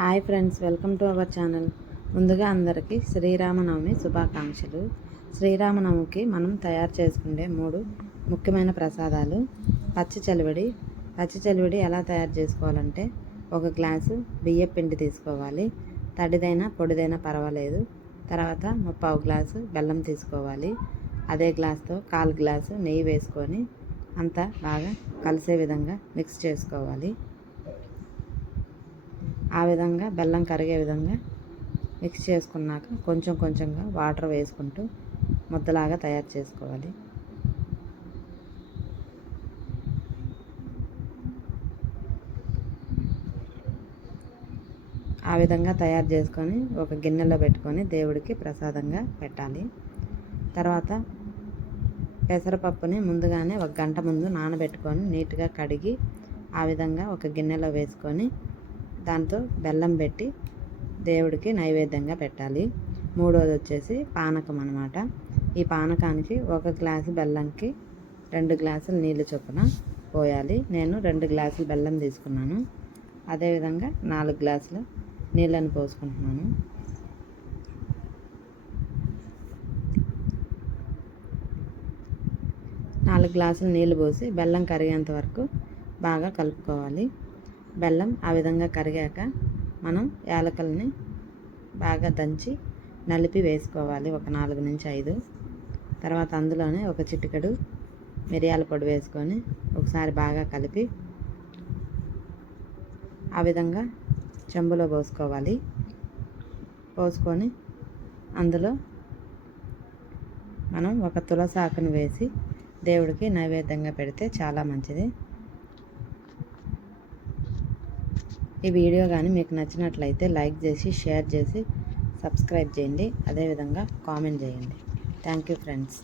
Hi friends welcome to our channel. ముందుగా అందరికీ శ్రీరామనవమి శుభాకాంక్షలు. శ్రీరామనవమికి మనం తయారు చేసుకునే మూడు ముఖ్యమైన ప్రసాదాలు. పచ్చి చలివిడి. పచ్చి చలివిడి ఎలా తయారు చేసుకోవాలంటే ఒక గ్లాసు బియ్య పిండి తీసుకోవాలి. తడిదైనా పొడిదైనా పర్వాలేదు. తర్వాత ముప్పావు గ్లాసు బెల్లం తీసుకోవాలి. అదే గ్లాస్తో కాలు గ్లాసు నెయ్యి వేసుకొని అంతా బాగా కలిసే విధంగా మిక్స్ చేసుకోవాలి. ఆ విధంగా బెల్లం కరిగే విధంగా మిక్స్ చేసుకున్నాక కొంచెం కొంచెంగా వాటర్ వేసుకుంటూ ముద్దలాగా తయారు చేసుకోవాలి. ఆ విధంగా తయారు చేసుకొని ఒక గిన్నెలో పెట్టుకొని దేవుడికి ప్రసాదంగా పెట్టాలి. తర్వాత పెసరపప్పుని ముందుగానే ఒక గంట ముందు నానబెట్టుకొని నీట్గా కడిగి ఆ విధంగా ఒక గిన్నెలో వేసుకొని దాంతో బెల్లం పెట్టి దేవుడికి నైవేద్యంగా పెట్టాలి. మూడోది వచ్చేసి పానకం అనమాట ఈ పానకానికి ఒక గ్లాసు బెల్లంకి రెండు గ్లాసులు నీళ్ళు చొప్పున పోయాలి. నేను రెండు గ్లాసులు బెల్లం తీసుకున్నాను. అదేవిధంగా నాలుగు గ్లాసులు నీళ్ళని పోసుకుంటున్నాను. నాలుగు గ్లాసులు నీళ్ళు పోసి బెల్లం కరిగేంత వరకు బాగా కలుపుకోవాలి. బెల్లం ఆ విధంగా కరిగాక మనం యాలకల్ని బాగా దంచి నలిపి వేసుకోవాలి. ఒక నాలుగు నుంచి ఐదు. తర్వాత అందులోనే ఒక చిటికెడు మిరియాల పొడి వేసుకొని ఒకసారి బాగా కలిపి ఆ విధంగా చెంబులో పోసుకోవాలి. పోసుకొని అందులో మనం ఒక తులసాకును వేసి దేవుడికి నైవేద్యంగా పెడితే చాలా మంచిది. ఈ వీడియో కానీ మీకు నచ్చినట్లయితే లైక్ చేసి షేర్ చేసి సబ్స్క్రైబ్ చేయండి. అదేవిధంగా కామెంట్ చేయండి. Thank you friends.